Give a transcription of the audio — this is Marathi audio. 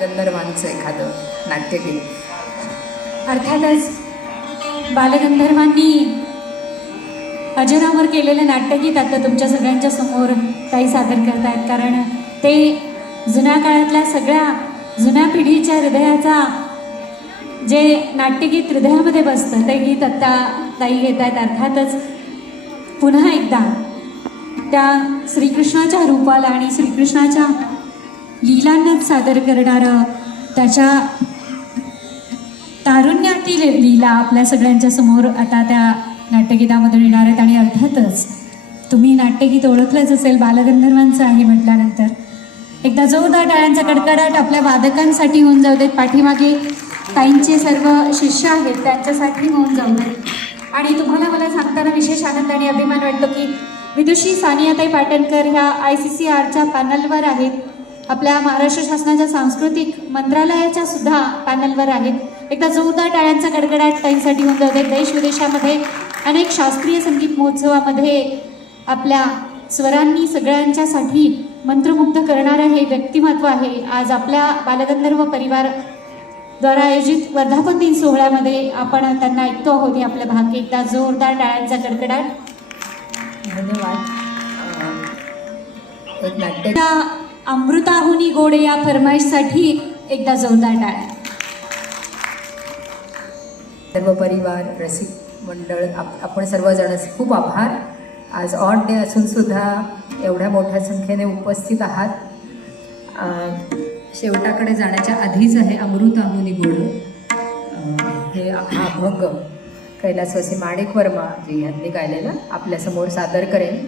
गंधर्वांचं एखादं नाट्यगीत. अर्थातच बालगंधर्वांनी अजरामर केलेलं नाट्यगीत आता तुमच्या सगळ्यांच्या समोर ताई सादर करतायत, कारण ते जुन्या काळातल्या सगळ्या जुन्या पिढीच्या हृदयाचा जे नाट्यगीत हृदयामध्ये बसतं ते गीत आत्ता ताई घेत आहेत. अर्थातच पुन्हा एकदा त्या श्रीकृष्णाच्या रूपाला आणि श्रीकृष्णाच्या लीलांना सादर करणारं त्याच्या तारुण्यातील लीला आपल्या सगळ्यांच्या समोर आता त्या नाट्यगीतामधून येणार आहेत. आणि अर्थातच तुम्ही नाट्यगीत ओळखलंच असेल, बालगंधर्वांचं आहे म्हटल्यानंतर एकदा जोरदार टाळ्यांचा कडकडाट आपल्या वादकांसाठी होऊन जाऊ देत. पाठीमागे ताईंचे सर्व शिष्य आहेत त्यांच्यासाठी होऊन जाऊ देत. आणि तुम्हाला मला सांगताना विशेष आनंद आणि अभिमान वाटतो की विदुषी सानियाताई पाटणकर ह्या ICCRच्या पॅनलवर आहेत, आपल्या महाराष्ट्र शासनाच्या सांस्कृतिक मंत्रालयाच्या सुद्धा पॅनलवर आहेत. एकदा जोरदार टाळ्यांचा कडकडाट ताईंसाठी होऊन जाऊ देत. देश विदेशामध्ये अनेक शास्त्रीय संगीत महोत्सवामध्ये आपल्या स्वरांनी सगळ्यांच्यासाठी मंत्रमुग्ध करणारं हे व्यक्तिमत्व आहे. आज आपल्या बालगंधर्व परिवार द्वारा आयोजित वर्धापन दिन सोहळ्यामध्ये आपण त्यांना ऐकतो आहोत. हे आपलं भाग्य. एकदा जोरदार टाळ्यांचा कडकडाट. धन्यवाद. एक नाट्य त्या अमृताहुनी गोडे या फरमाईशसाठी एकदा जोरदार टाळ्या. सर्व परिवार रसिक मंडळ आपण सर्वजण खूप आभार. आज ऑड डे असून सुद्धा एवढ्या मोठ्या संख्येने उपस्थित आहात. शेवटाकडे जाण्याच्या आधीच आहे अमृताहुनी गोड हे हा अभंग कैलासवासी माणिक वर्मा जी यांनी गायलेला आपल्यासमोर सादर करेन.